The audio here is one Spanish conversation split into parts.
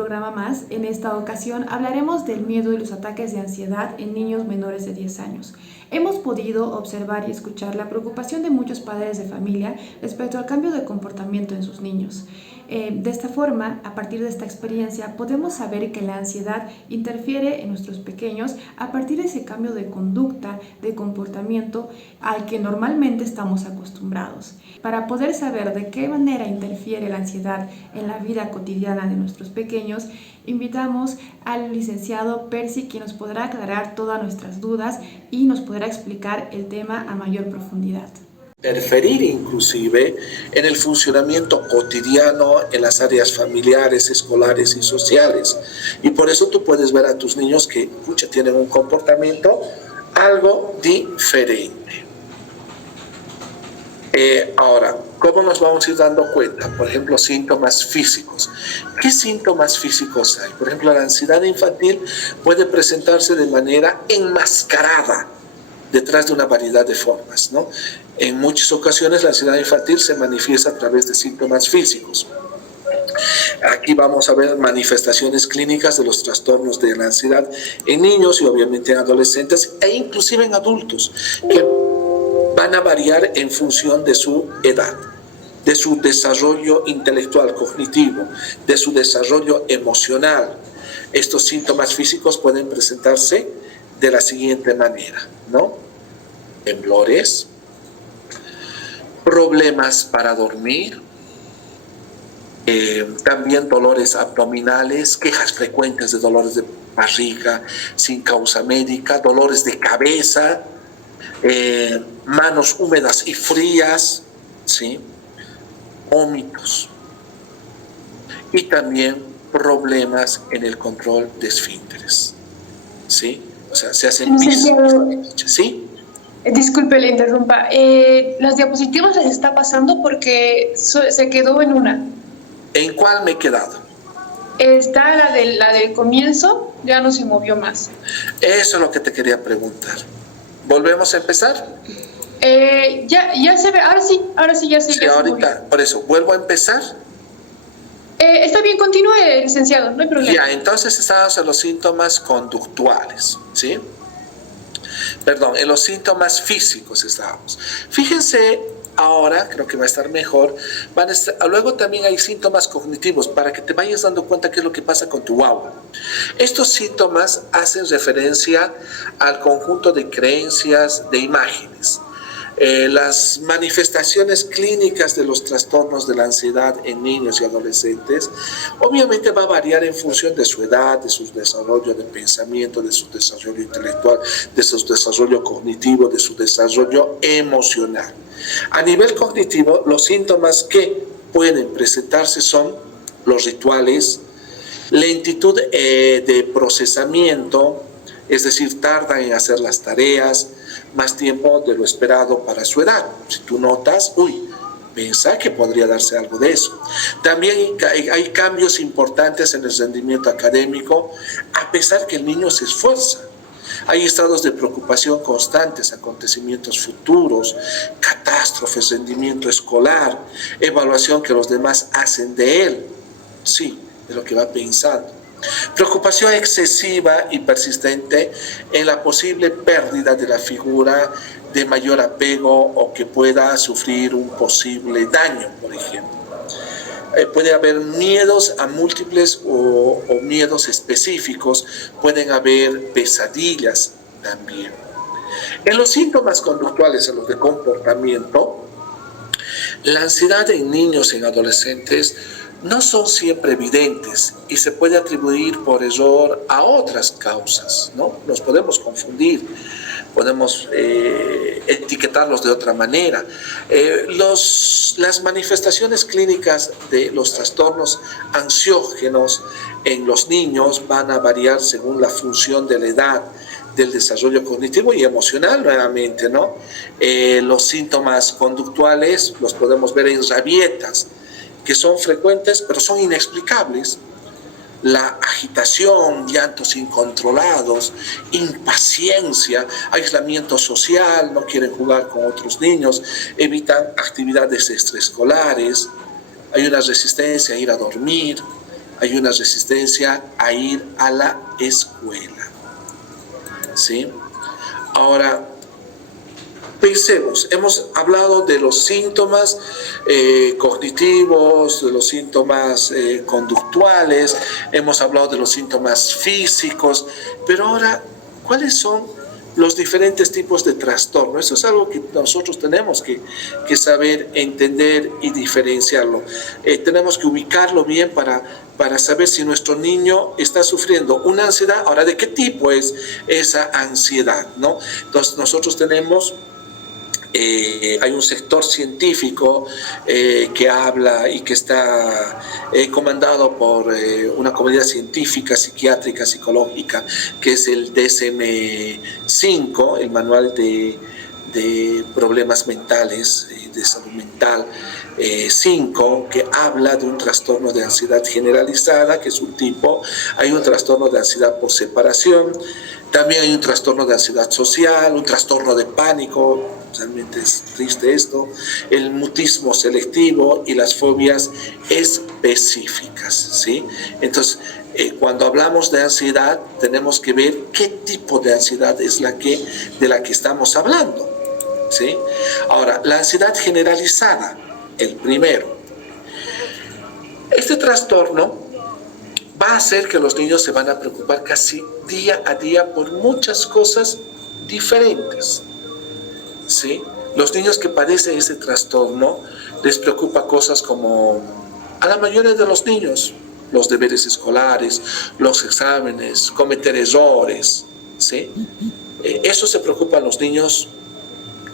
programa más. En esta ocasión hablaremos del miedo y los ataques de ansiedad en niños menores de 10 años. Hemos podido observar y escuchar la preocupación de muchos padres de familia respecto al cambio de comportamiento en sus niños. De esta forma, a partir de esta experiencia, podemos saber que la ansiedad interfiere en nuestros pequeños a partir de ese cambio de conducta, de comportamiento al que normalmente estamos acostumbrados. Para poder saber de qué manera interfiere la ansiedad en la vida cotidiana de nuestros pequeños, invitamos al licenciado Percy, quien nos podrá aclarar todas nuestras dudas y nos podrá explicar el tema a mayor profundidad. Interferir inclusive en el funcionamiento cotidiano en las áreas familiares, escolares y sociales. Y por eso tú puedes ver a tus niños que tienen un comportamiento algo diferente. Ahora, ¿cómo nos vamos a ir dando cuenta? Por ejemplo, síntomas físicos. ¿Qué síntomas físicos hay? Por ejemplo, la ansiedad infantil puede presentarse de manera enmascarada detrás de una variedad de formas, ¿no? En muchas ocasiones la ansiedad infantil se manifiesta a través de síntomas físicos. Aquí vamos a ver manifestaciones clínicas de los trastornos de la ansiedad en niños y obviamente en adolescentes e inclusive en adultos, que van a variar en función de su edad, de su desarrollo intelectual, cognitivo, de su desarrollo emocional. Estos síntomas físicos pueden presentarse de la siguiente manera, ¿no? Temblores, problemas para dormir, también dolores abdominales, quejas frecuentes de dolores de barriga sin causa médica, dolores de cabeza, manos húmedas y frías, ¿sí? Vómitos y también problemas en el control de esfínteres, ¿sí? O sea, se hacen pisos, ¿sí? Disculpe, le interrumpa. Las diapositivas les está pasando porque se quedó en una. ¿En cuál me he quedado? Está la del comienzo, ya no se movió más. Eso es lo que te quería preguntar. ¿Volvemos a empezar? Ya se ve, ahora sí ya se Sí, ahorita, por eso, ¿vuelvo a empezar? Está bien, continúe, licenciado, no hay problema. Ya, entonces estamos en los síntomas conductuales, ¿sí? Perdón, en los síntomas físicos estábamos. Fíjense, ahora creo que va a estar mejor. Luego también hay síntomas cognitivos para que te vayas dando cuenta qué es lo que pasa con tu guagua. Estos síntomas hacen referencia al conjunto de creencias, de imágenes. Las manifestaciones clínicas de los trastornos de la ansiedad en niños y adolescentes obviamente va a variar en función de su edad, de su desarrollo de pensamiento, de su desarrollo intelectual, de su desarrollo cognitivo, de su desarrollo emocional. A nivel cognitivo, los síntomas que pueden presentarse son los rituales, lentitud de procesamiento, es decir, tarda en hacer las tareas, más tiempo de lo esperado para su edad. Si tú notas, piensa que podría darse algo de eso. También hay cambios importantes en el rendimiento académico, a pesar que el niño se esfuerza. Hay estados de preocupación constantes, acontecimientos futuros, catástrofes, rendimiento escolar, evaluación que los demás hacen de él. Sí, de lo que va pensando. Preocupación excesiva y persistente en la posible pérdida de la figura de mayor apego o que pueda sufrir un posible daño, por ejemplo. Puede haber miedos a múltiples o miedos específicos, pueden haber pesadillas también. En los síntomas conductuales, en los de comportamiento, la ansiedad en niños y en adolescentes no son siempre evidentes y se puede atribuir por error a otras causas, ¿no? Nos podemos confundir, podemos etiquetarlos de otra manera. Las manifestaciones clínicas de los trastornos ansiógenos en los niños van a variar según la función de la edad, del desarrollo cognitivo y emocional nuevamente, ¿no? Los síntomas conductuales los podemos ver en rabietas, que son frecuentes pero son inexplicables. La agitación, llantos incontrolados, impaciencia, aislamiento social, no quieren jugar con otros niños, evitan actividades extraescolares, hay una resistencia a ir a dormir, hay una resistencia a ir a la escuela. ¿Sí? Ahora, pensemos, hemos hablado de los síntomas cognitivos, de los síntomas conductuales, hemos hablado de los síntomas físicos, pero ahora, ¿cuáles son los diferentes tipos de trastorno? Eso es algo que nosotros tenemos que saber, entender y diferenciarlo. Tenemos que ubicarlo bien para saber si nuestro niño está sufriendo una ansiedad. Ahora, ¿de qué tipo es esa ansiedad, no? Entonces, nosotros tenemos... hay un sector científico que habla y que está comandado por una comunidad científica, psiquiátrica, psicológica, que es el DSM-5, el Manual de Problemas Mentales, de Salud Mental 5, que habla de un trastorno de ansiedad generalizada, que es un tipo. Hay un trastorno de ansiedad por separación, también hay un trastorno de ansiedad social, un trastorno de pánico, realmente es triste esto, el mutismo selectivo y las fobias específicas, ¿sí? Entonces, cuando hablamos de ansiedad, tenemos que ver qué tipo de ansiedad es de la que estamos hablando, ¿sí? Ahora, la ansiedad generalizada, el primero. Este trastorno va a hacer que los niños se van a preocupar casi día a día por muchas cosas diferentes, ¿sí? Los niños que padecen ese trastorno les preocupa cosas como, a la mayoría de los niños, los deberes escolares, los exámenes, cometer errores, ¿sí? Eso se preocupan los niños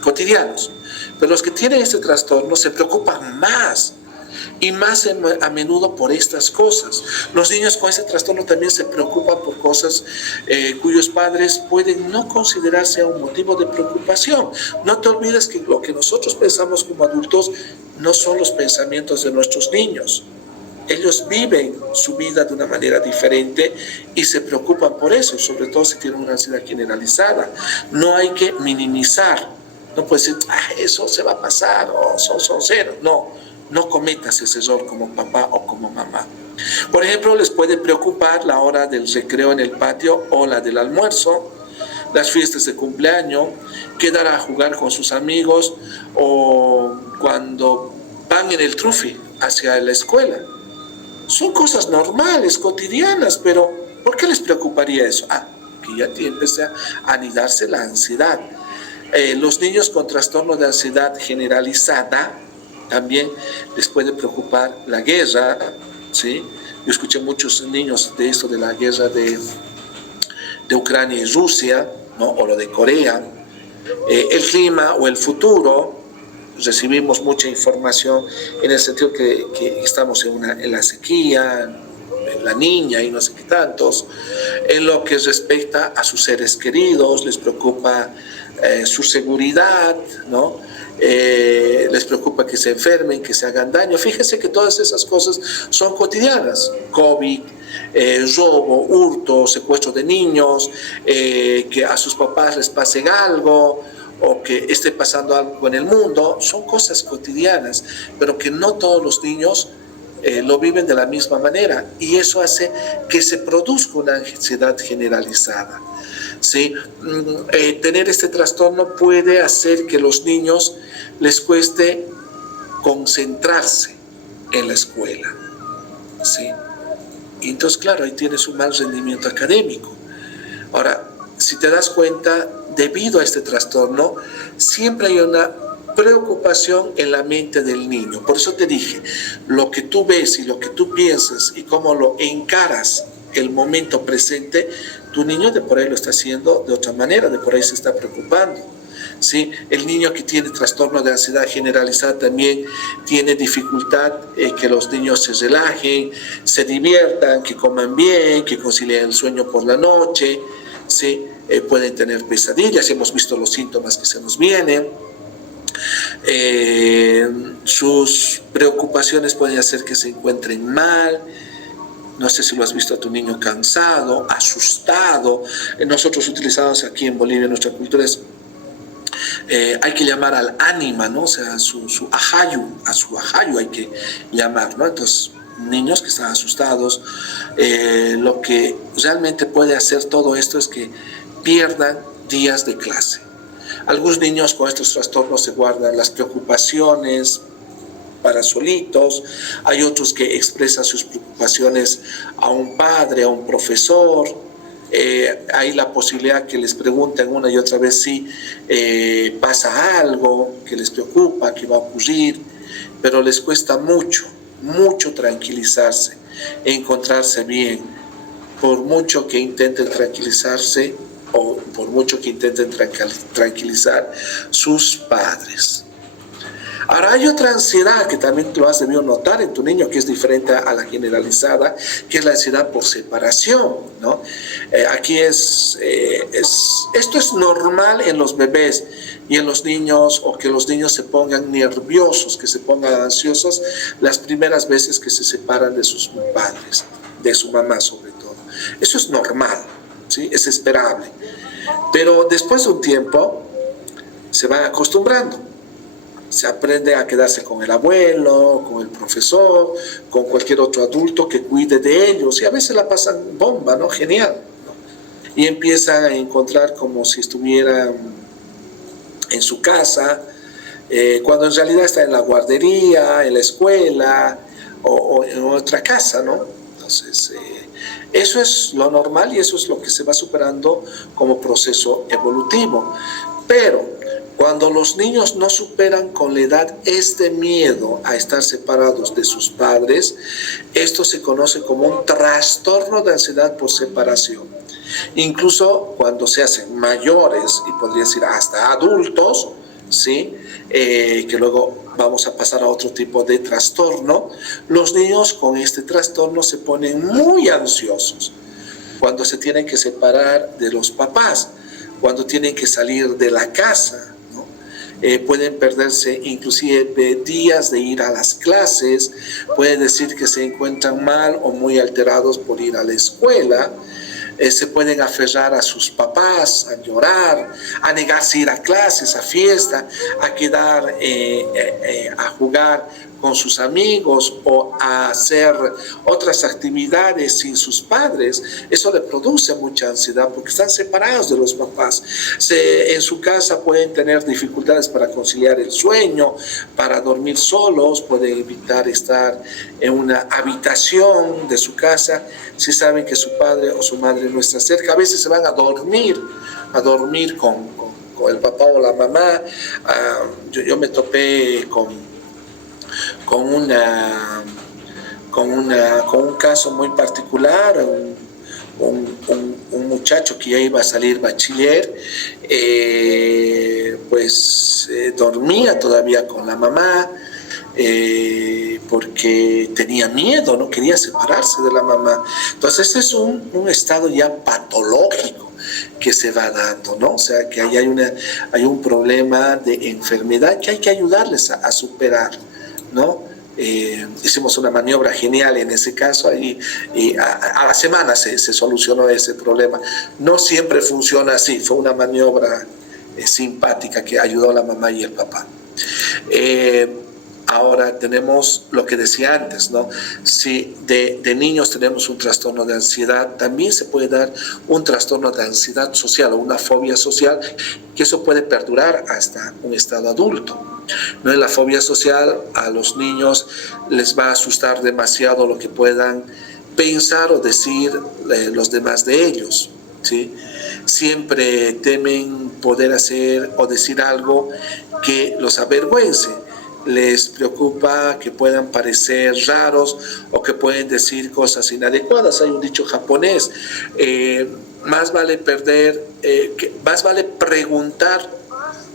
cotidianos. Pero los que tienen este trastorno se preocupan más y más a menudo por estas cosas. Los niños con este trastorno también se preocupan por cosas cuyos padres pueden no considerarse un motivo de preocupación. No te olvides que lo que nosotros pensamos como adultos no son los pensamientos de nuestros niños. Ellos viven su vida de una manera diferente y se preocupan por eso, sobre todo si tienen una ansiedad generalizada. No hay que minimizar. No puedes decir, eso se va a pasar, o son ceros. No cometas ese error como papá o como mamá. Por ejemplo, les puede preocupar la hora del recreo en el patio o la del almuerzo, las fiestas de cumpleaños, quedar a jugar con sus amigos o cuando van en el trufi hacia la escuela. Son cosas normales, cotidianas, pero ¿por qué les preocuparía eso? Que ya empieza a anidarse la ansiedad. Los niños con trastorno de ansiedad generalizada también les puede preocupar la guerra, ¿sí? Yo escuché muchos niños de esto de la guerra de Ucrania y Rusia, ¿no? O lo de Corea, el clima o el futuro. Recibimos mucha información en el sentido que estamos en la sequía, en la niña y no sé qué tantos. En lo que respecta a sus seres queridos, les preocupa su seguridad, ¿no? Les preocupa que se enfermen, que se hagan daño. Fíjense que todas esas cosas son cotidianas. COVID, robo, hurto, secuestro de niños, que a sus papás les pasen algo o que esté pasando algo en el mundo, son cosas cotidianas, pero que no todos los niños lo viven de la misma manera, y eso hace que se produzca una ansiedad generalizada, ¿sí? Tener este trastorno puede hacer que los niños les cueste concentrarse en la escuela, ¿sí? Y entonces, claro, ahí tienes un mal rendimiento académico. Ahora, si te das cuenta, debido a este trastorno, siempre hay una preocupación en la mente del niño. Por eso te dije, lo que tú ves y lo que tú piensas y cómo lo encaras el momento presente, tu niño de por ahí lo está haciendo de otra manera, de por ahí se está preocupando, ¿sí? El niño que tiene trastorno de ansiedad generalizada también tiene dificultad que los niños se relajen, se diviertan, que coman bien, que concilien el sueño por la noche, ¿sí? Pueden tener pesadillas, hemos visto los síntomas que se nos vienen. Sus preocupaciones pueden hacer que se encuentren mal. No sé si lo has visto a tu niño cansado, asustado. Nosotros utilizamos aquí en Bolivia, nuestra cultura es, hay que llamar al ánima, ¿no? O sea, a su ajayu hay que llamar, ¿no? Entonces, niños que están asustados. Lo que realmente puede hacer todo esto es que pierdan días de clase. Algunos niños con estos trastornos se guardan las preocupaciones para solitos, hay otros que expresan sus preocupaciones a un padre, a un profesor. Hay la posibilidad que les pregunten una y otra vez si pasa algo que les preocupa, que va a ocurrir, pero les cuesta mucho tranquilizarse, encontrarse bien, por mucho que intenten tranquilizarse o por mucho que intenten tranquilizar sus padres. Ahora hay otra ansiedad que también lo has debido notar en tu niño, que es diferente a la generalizada, que es la ansiedad por separación, ¿no? Aquí esto es normal en los bebés y en los niños, o que los niños se pongan nerviosos, que se pongan ansiosos las primeras veces que se separan de sus padres, de su mamá sobre todo. Eso es normal, ¿sí? Es esperable. Pero después de un tiempo se van acostumbrando. Se aprende a quedarse con el abuelo, con el profesor, con cualquier otro adulto que cuide de ellos, y a veces la pasan bomba, ¿no? Genial, ¿no? Y empiezan a encontrar como si estuvieran en su casa, cuando en realidad está en la guardería, en la escuela o en otra casa, ¿no? Entonces, eso es lo normal y eso es lo que se va superando como proceso evolutivo. Pero cuando los niños no superan con la edad este miedo a estar separados de sus padres, esto se conoce como un trastorno de ansiedad por separación. Incluso cuando se hacen mayores, y podría decir hasta adultos, ¿sí? Que luego vamos a pasar a otro tipo de trastorno, los niños con este trastorno se ponen muy ansiosos cuando se tienen que separar de los papás, cuando tienen que salir de la casa, ¿no? Pueden perderse inclusive días de ir a las clases, pueden decir que se encuentran mal o muy alterados por ir a la escuela, se pueden aferrar a sus papás, a llorar, a negarse a ir a clases, a fiesta, a quedar a jugar con sus amigos o a hacer otras actividades sin sus padres. Eso le produce mucha ansiedad porque están separados de los papás. En su casa pueden tener dificultades para conciliar el sueño, para dormir solos, pueden evitar estar en una habitación de su casa si saben que su padre o su madre no está cerca. A veces se van a dormir con el papá o la mamá. Yo me topé con un caso muy particular, un muchacho que ya iba a salir bachiller, dormía todavía con la mamá, porque tenía miedo, no quería separarse de la mamá. Entonces este es un estado ya patológico que se va dando, ¿no? O sea, que hay un problema de enfermedad que hay que ayudarles a superar, ¿no? Hicimos una maniobra genial en ese caso y a la semana se solucionó ese problema. No siempre funciona así, fue una maniobra simpática que ayudó a la mamá y el papá. Ahora tenemos lo que decía antes, ¿no? Si de niños tenemos un trastorno de ansiedad, también se puede dar un trastorno de ansiedad social o una fobia social, que eso puede perdurar hasta un estado adulto, ¿no? En la fobia social a los niños les va a asustar demasiado lo que puedan pensar o decir los demás de ellos, ¿sí? Siempre temen poder hacer o decir algo que los avergüence. Les preocupa que puedan parecer raros o que pueden decir cosas inadecuadas. Hay un dicho japonés, más vale preguntar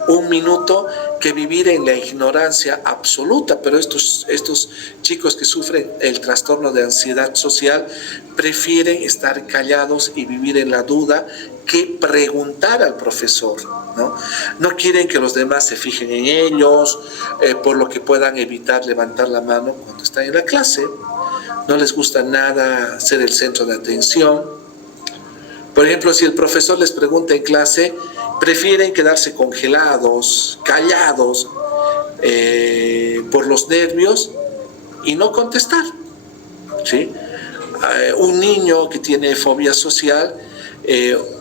un minuto que vivir en la ignorancia absoluta. Pero estos chicos que sufren el trastorno de ansiedad social prefieren estar callados y vivir en la duda que preguntar al profesor, ¿no? No quieren que los demás se fijen en ellos, por lo que puedan evitar levantar la mano cuando están en la clase. No les gusta nada ser el centro de atención. Por ejemplo, si el profesor les pregunta en clase, prefieren quedarse congelados, callados, por los nervios y no contestar, ¿sí? Un niño que tiene fobia social,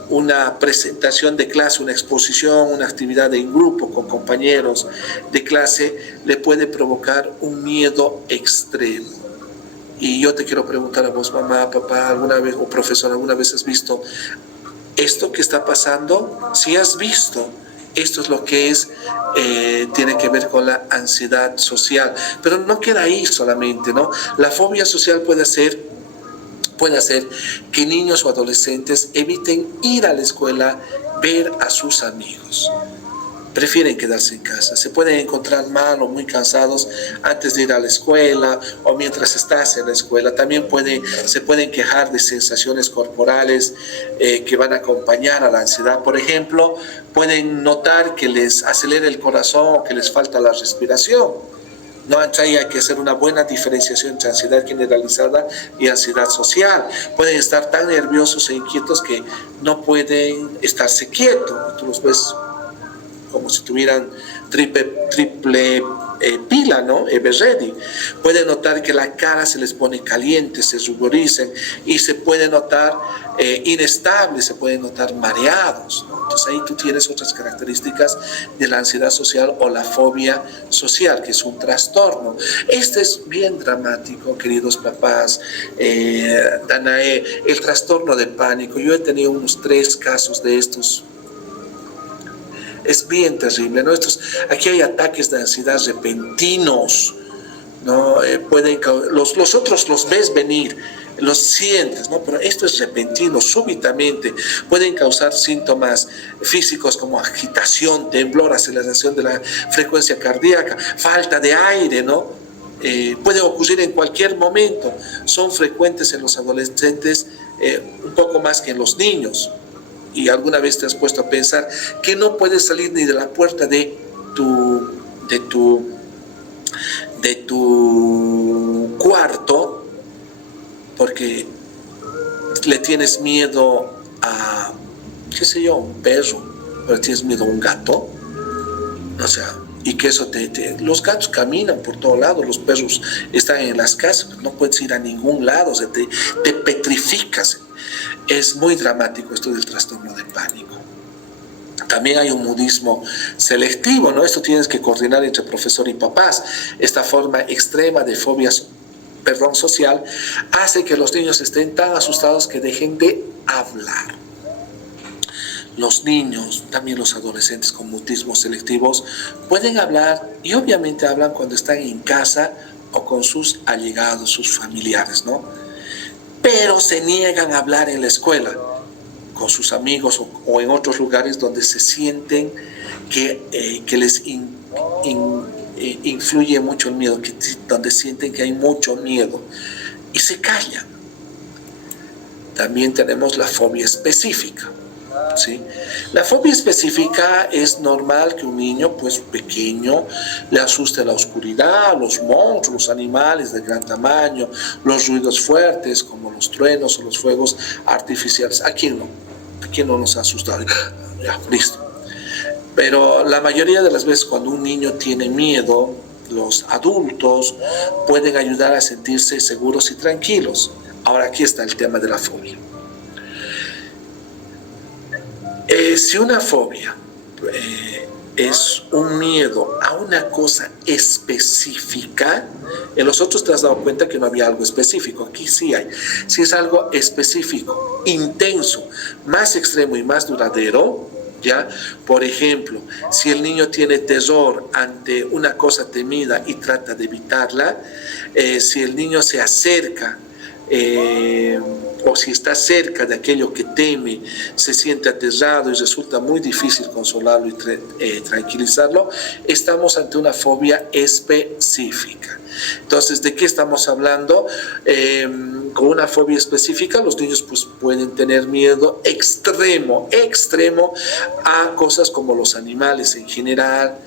una presentación de clase, una exposición, una actividad en grupo con compañeros de clase, le puede provocar un miedo extremo. Y yo te quiero preguntar a vos, mamá, papá, alguna vez, o profesor, ¿alguna vez has visto esto que está pasando? Si has visto, esto es lo que es, tiene que ver con la ansiedad social. Pero no queda ahí solamente, ¿no? La fobia social puede hacer que niños o adolescentes eviten ir a la escuela, ver a sus amigos. Prefieren quedarse en casa. Se pueden encontrar mal o muy cansados antes de ir a la escuela o mientras estás en la escuela. También se pueden quejar de sensaciones corporales que van a acompañar a la ansiedad. Por ejemplo, pueden notar que les acelera el corazón o que les falta la respiración. No, hay que hacer una buena diferenciación entre ansiedad generalizada y ansiedad social. Pueden estar tan nerviosos e inquietos que no pueden estarse quietos. Tú los ves como si tuvieran triple pila, ¿no? Ever ready. Pueden notar que la cara se les pone caliente, se ruborizan y se puede notar inestables, se pueden notar mareados, ¿no? Entonces ahí tú tienes otras características de la ansiedad social o la fobia social, que es un trastorno. Este es bien dramático, queridos papás, Danae, el trastorno de pánico. Yo he tenido unos 3 casos de estos. Es bien terrible, ¿no? Aquí hay ataques de ansiedad repentinos, ¿no? Los otros los ves venir, los sientes, ¿no? Pero esto es repentino, súbitamente. Pueden causar síntomas físicos como agitación, temblor, aceleración de la frecuencia cardíaca, falta de aire, ¿no? Puede ocurrir en cualquier momento. Son frecuentes en los adolescentes, un poco más que en los niños. Y alguna vez te has puesto a pensar que no puedes salir ni de la puerta de tu cuarto porque le tienes miedo a, qué sé yo, un perro, o le tienes miedo a un gato, o sea, y que eso los gatos caminan por todo lado, los perros están en las casas, no puedes ir a ningún lado, o sea, te petrificas. Es muy dramático esto del trastorno de pánico. También hay un mudismo selectivo, ¿no? Esto tienes que coordinar entre profesor y papás. Esta forma extrema de fobia social hace que los niños estén tan asustados que dejen de hablar. Los niños, también los adolescentes con mutismos selectivos, pueden hablar y obviamente hablan cuando están en casa o con sus allegados, sus familiares, ¿no? Pero se niegan a hablar en la escuela, con sus amigos o en otros lugares donde se sienten que les influye mucho el miedo, donde sienten que hay mucho miedo y se callan. También tenemos la fobia específica, ¿sí? La fobia específica es normal que un niño pues pequeño le asuste la oscuridad, los monstruos, los animales de gran tamaño, los ruidos fuertes como los truenos o los fuegos artificiales. ¿A quién no? ¿A quién no nos ha asustado? Ya, listo. Pero la mayoría de las veces cuando un niño tiene miedo, los adultos pueden ayudar a sentirse seguros y tranquilos. Ahora aquí está el tema de la fobia. Si una fobia es un miedo a una cosa específica, en los otros te has dado cuenta que no había algo específico, aquí sí hay. Si es algo específico, intenso, más extremo y más duradero, ¿ya? Por ejemplo, si el niño tiene terror ante una cosa temida y trata de evitarla, si el niño se acerca o si está cerca de aquello que teme, se siente aterrado y resulta muy difícil consolarlo y tranquilizarlo, estamos ante una fobia específica. Entonces, ¿de qué estamos hablando? Con una fobia específica, los niños pues, pueden tener miedo extremo a cosas como los animales en general,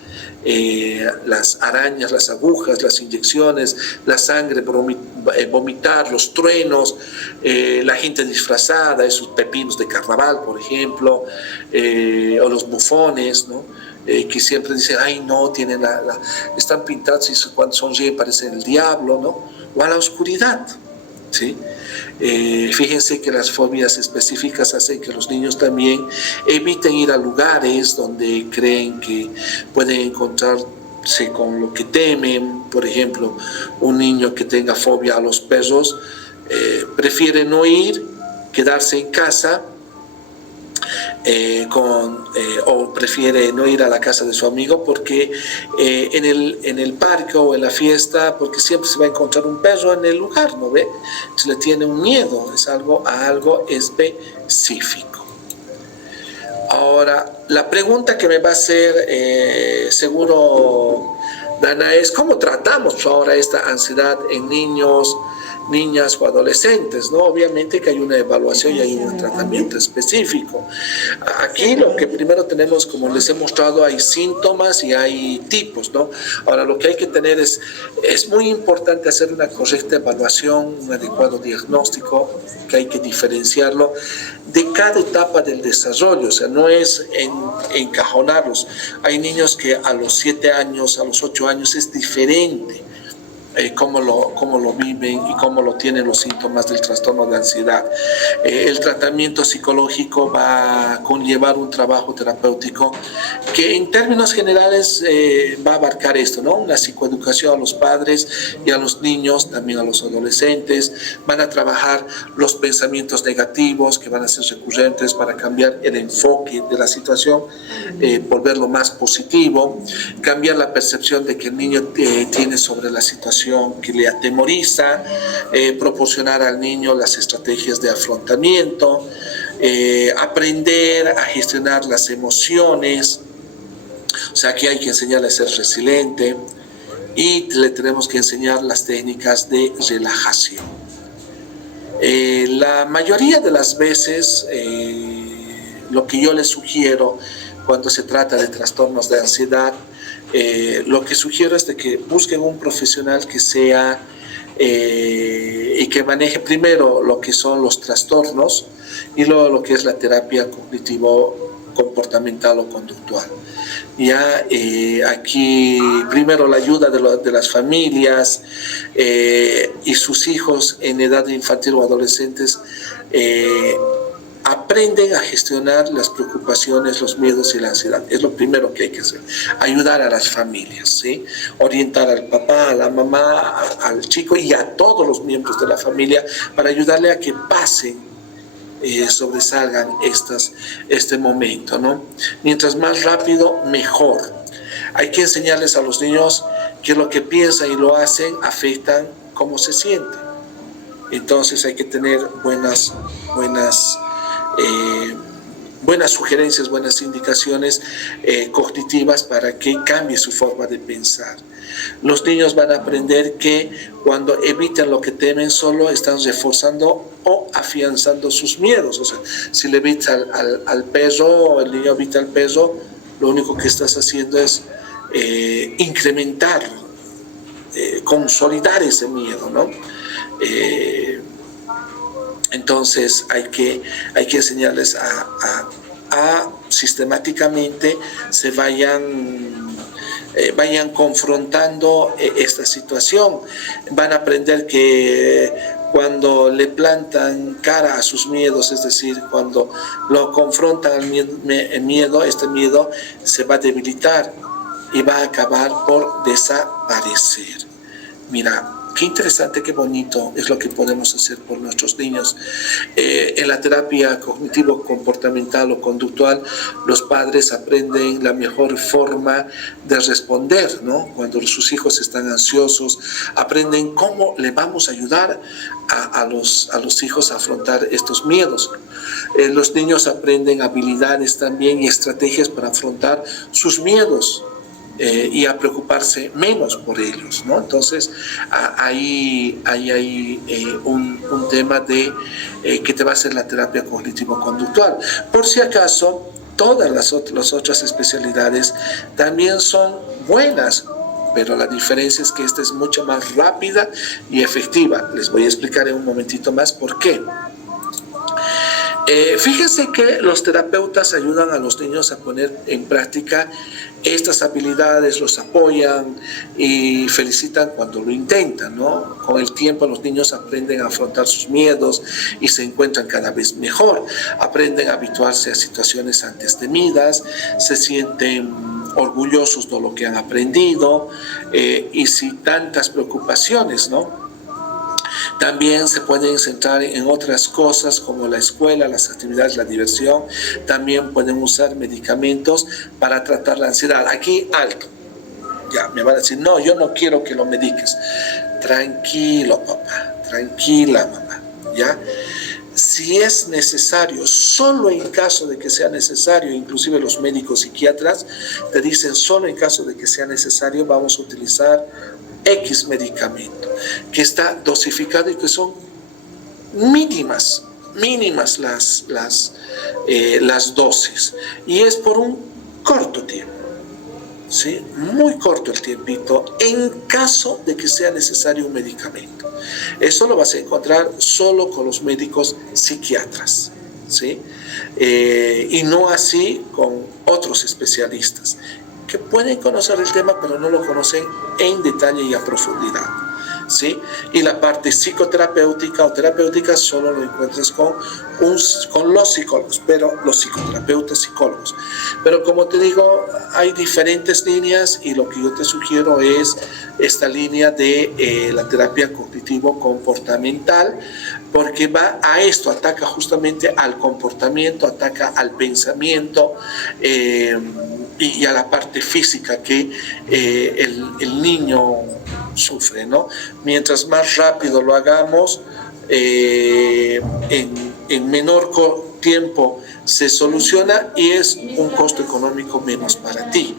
las arañas, las agujas, las inyecciones, la sangre, vomitar, los truenos, la gente disfrazada, esos pepinos de carnaval, por ejemplo, o los bufones, ¿no? Que siempre dicen, ay no, tienen están pintados y cuando sonríen parecen el diablo, ¿no? O a la oscuridad. ¿sí? Fíjense que las fobias específicas hacen que los niños también eviten ir a lugares donde creen que pueden encontrarse con lo que temen. Por ejemplo, un niño que tenga fobia a los perros prefiere no ir, quedarse en casa, o prefiere no ir a la casa de su amigo porque en el parque o en la fiesta, porque siempre se va a encontrar un perro en el lugar, ¿no ve? Se le tiene un miedo, es algo específico. Ahora, la pregunta que me va a hacer seguro Dana es: ¿cómo tratamos ahora esta ansiedad en niños, niñas o adolescentes? ¿No? Obviamente que hay una evaluación y hay un tratamiento específico. Aquí lo que primero tenemos, como les he mostrado, hay síntomas y hay tipos, ¿no? Ahora, lo que hay que tener es muy importante hacer una correcta evaluación, un adecuado diagnóstico, que hay que diferenciarlo de cada etapa del desarrollo. O sea, no es encajonarlos. Hay niños que a los 7 años, a los 8 años es diferente cómo lo viven y cómo lo tienen los síntomas del trastorno de ansiedad. El tratamiento psicológico va a conllevar un trabajo terapéutico que en términos generales va a abarcar esto, ¿no? Una psicoeducación a los padres y a los niños, también a los adolescentes. Van a trabajar los pensamientos negativos que van a ser recurrentes para cambiar el enfoque de la situación, volverlo más positivo, cambiar la percepción de que el niño tiene sobre la situación que le atemoriza, proporcionar al niño las estrategias de afrontamiento, aprender a gestionar las emociones. O sea, aquí hay que enseñarle a ser resiliente y le tenemos que enseñar las técnicas de relajación. La mayoría de las veces, lo que yo les sugiero cuando se trata de trastornos de ansiedad, lo que sugiero es de que busquen un profesional que sea y que maneje primero lo que son los trastornos y luego lo que es la terapia cognitivo-comportamental o conductual. Ya aquí primero la ayuda de las familias y sus hijos en edad infantil o adolescentes aprenden a gestionar las preocupaciones, los miedos y la ansiedad. Es lo primero que hay que hacer. Ayudar a las familias, ¿sí? Orientar al papá, a la mamá, al chico y a todos los miembros de la familia para ayudarle a que pasen, sobresalgan este momento, ¿no? Mientras más rápido, mejor. Hay que enseñarles a los niños que lo que piensan y lo hacen afectan cómo se sienten. Entonces hay que tener buenas sugerencias, buenas indicaciones cognitivas para que cambie su forma de pensar. Los niños van a aprender que cuando evitan lo que temen, solo están reforzando o afianzando sus miedos. O sea, si le evita al perro o el niño evita al perro, lo único que estás haciendo es incrementar, consolidar ese miedo, ¿no? Entonces hay que enseñarles a sistemáticamente se vayan confrontando esta situación. Van a aprender que cuando le plantan cara a sus miedos, es decir, cuando lo confrontan al miedo, este miedo se va a debilitar y va a acabar por desaparecer. Mira, qué interesante, qué bonito es lo que podemos hacer por nuestros niños. En la terapia cognitivo-comportamental o conductual, los padres aprenden la mejor forma de responder, ¿no? Cuando sus hijos están ansiosos, aprenden cómo le vamos a ayudar a los hijos a afrontar estos miedos. Los niños aprenden habilidades también y estrategias para afrontar sus miedos. Y a preocuparse menos por ellos, ¿no? Entonces, ahí hay un tema de que te va a hacer la terapia cognitivo-conductual. Por si acaso, todas las otras especialidades también son buenas, pero la diferencia es que esta es mucho más rápida y efectiva. Les voy a explicar en un momentito más por qué. Fíjense que los terapeutas ayudan a los niños a poner en práctica estas habilidades, los apoyan y felicitan cuando lo intentan, ¿no? Con el tiempo los niños aprenden a afrontar sus miedos y se encuentran cada vez mejor. Aprenden a habituarse a situaciones antes temidas, se sienten orgullosos de lo que han aprendido y sin tantas preocupaciones, ¿no? También se pueden centrar en otras cosas como la escuela, las actividades, la diversión. También pueden usar medicamentos para tratar la ansiedad. Aquí, alto. Ya, me van a decir, no, yo no quiero que lo mediques. Tranquilo, papá. Tranquila, mamá. ¿Ya? Si es necesario, solo en caso de que sea necesario, inclusive los médicos psiquiatras te dicen, solo en caso de que sea necesario, vamos a utilizar X medicamento, que está dosificado y que son mínimas las dosis. Y es por un corto tiempo, ¿sí? Muy corto el tiempito, en caso de que sea necesario un medicamento. Eso lo vas a encontrar solo con los médicos psiquiatras, ¿sí? Y no así con otros especialistas que pueden conocer el tema, pero no lo conocen en detalle y a profundidad, ¿sí? Y la parte psicoterapéutica o terapéutica solo lo encuentras con los psicólogos, pero los psicoterapeutas psicólogos. Pero como te digo, hay diferentes líneas y lo que yo te sugiero es esta línea de la terapia cognitivo-comportamental, porque va a esto, ataca justamente al comportamiento, ataca al pensamiento y a la parte física que el niño sufre, ¿no? Mientras más rápido lo hagamos, en menor tiempo se soluciona y es un costo económico menos para ti,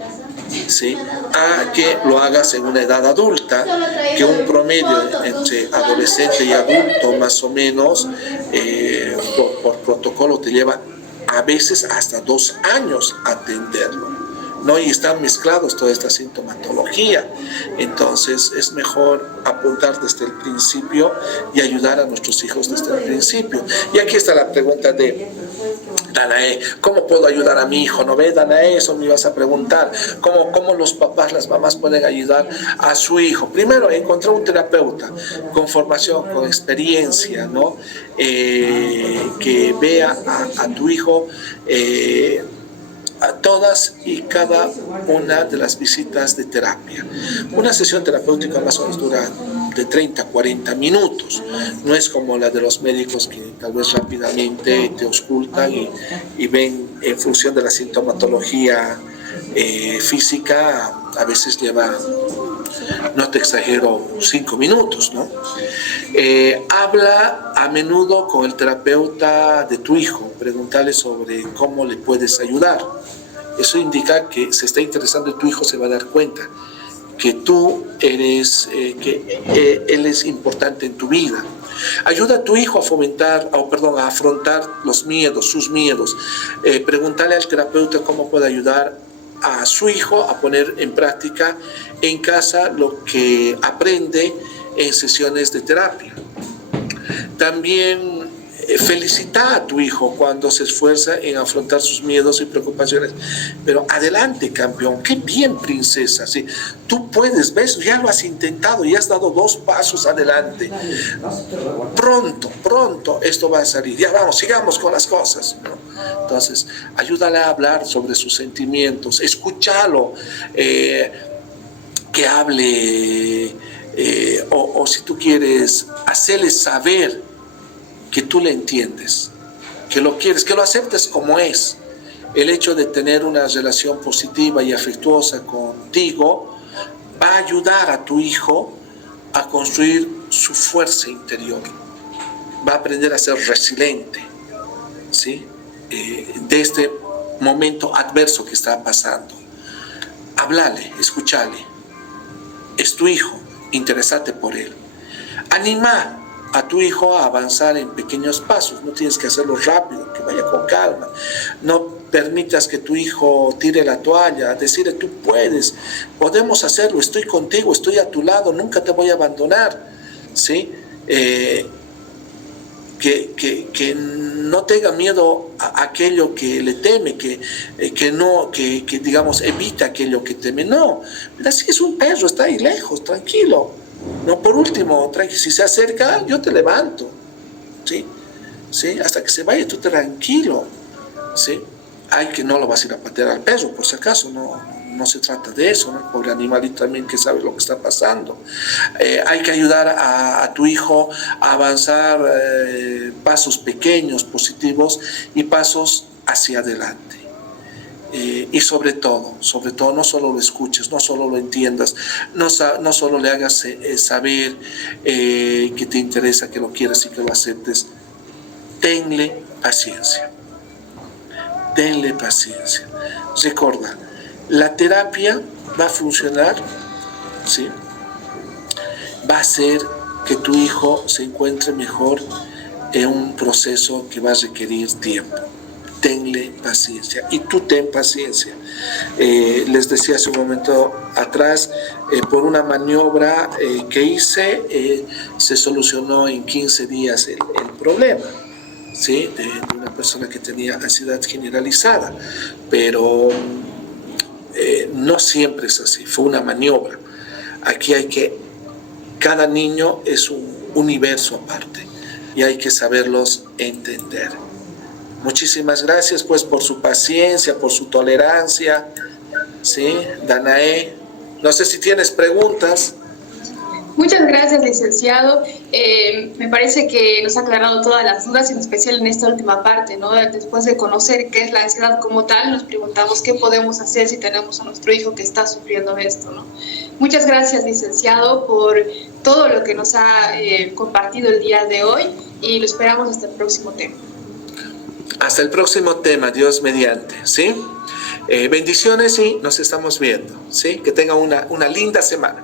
¿sí? A que lo hagas en una edad adulta, que un promedio entre adolescente y adulto más o menos por protocolo te lleva a veces hasta 2 años atenderlo, ¿no? Y están mezclados toda esta sintomatología. Entonces es mejor apuntar desde el principio y ayudar a nuestros hijos desde el principio. Y aquí está la pregunta de Danae, ¿cómo puedo ayudar a mi hijo? ¿No ve, Danae? Eso me ibas a preguntar. ¿Cómo los papás, las mamás pueden ayudar a su hijo? Primero, encontrar un terapeuta con formación, con experiencia, ¿no? Que vea a tu hijo a todas y cada una de las visitas de terapia. Una sesión terapéutica más o menos dura de 30 a 40 minutos. No es como la de los médicos que tal vez rápidamente te auscultan y ven en función de la sintomatología física, a veces lleva, no te exagero, 5 minutos, ¿no? Habla a menudo con el terapeuta de tu hijo, pregúntale sobre cómo le puedes ayudar. Eso indica que se está interesando en tu hijo, se va a dar cuenta que tú eres, él es importante en tu vida. Ayuda a tu hijo a afrontar los miedos, sus miedos. Pregúntale al terapeuta cómo puede ayudar a su hijo a poner en práctica en casa lo que aprende en sesiones de terapia. También felicita a tu hijo cuando se esfuerza en afrontar sus miedos y preocupaciones. Pero adelante, campeón, qué bien, princesa. ¿Sí? Tú puedes, ves, ya lo has intentado y has dado 2 pasos adelante. Pronto esto va a salir. Ya vamos, sigamos con las cosas, ¿no? Entonces, ayúdale a hablar sobre sus sentimientos, escúchalo, que hable, o si tú quieres, hacerle saber que tú le entiendes, que lo quieres, que lo aceptes como es. El hecho de tener una relación positiva y afectuosa contigo va a ayudar a tu hijo a construir su fuerza interior. Va a aprender a ser resiliente, ¿sí? De este momento adverso que está pasando. Háblale, escúchale. Es tu hijo, interésate por él. Anima a tu hijo a avanzar en pequeños pasos, no tienes que hacerlo rápido, que vaya con calma. No permitas que tu hijo tire la toalla, decirle tú puedes, podemos hacerlo, estoy contigo, estoy a tu lado, nunca te voy a abandonar, ¿sí? Que no tenga miedo a aquello que le teme, que digamos, evita aquello que teme. No, mira, si es un perro, está ahí lejos, tranquilo. No, por último, si se acerca, yo te levanto, ¿sí? ¿Sí? Hasta que se vaya, tú tranquilo, ¿sí? Hay que no lo vas a ir a patear al perro, por si acaso, no se trata de eso, ¿no? El pobre animalito también que sabe lo que está pasando. Hay que ayudar a tu hijo a avanzar pasos pequeños, positivos y pasos hacia adelante. Y sobre todo, no solo lo escuches, no solo lo entiendas, no solo le hagas saber que te interesa, que lo quieres y que lo aceptes. Tenle paciencia. Tenle paciencia. Recuerda, la terapia va a funcionar, ¿sí? Va a hacer que tu hijo se encuentre mejor en un proceso que va a requerir tiempo. Tenle paciencia y tú ten paciencia. Les decía hace un momento atrás, por una maniobra que hice, se solucionó en 15 días el problema, ¿sí? De una persona que tenía ansiedad generalizada, pero no siempre es así, fue una maniobra. Aquí cada niño es un universo aparte y hay que saberlos entender. Muchísimas gracias pues por su paciencia, por su tolerancia, ¿sí? Danae, no sé si tienes preguntas. Muchas gracias, licenciado. Me parece que nos ha aclarado todas las dudas, en especial en esta última parte, ¿no? Después de conocer qué es la ansiedad como tal, nos preguntamos qué podemos hacer si tenemos a nuestro hijo que está sufriendo esto, ¿no? Muchas gracias, licenciado, por todo lo que nos ha compartido el día de hoy y lo esperamos hasta el próximo tema. Hasta el próximo tema, Dios mediante, ¿sí? Bendiciones y nos estamos viendo, ¿sí? Que tengan una linda semana.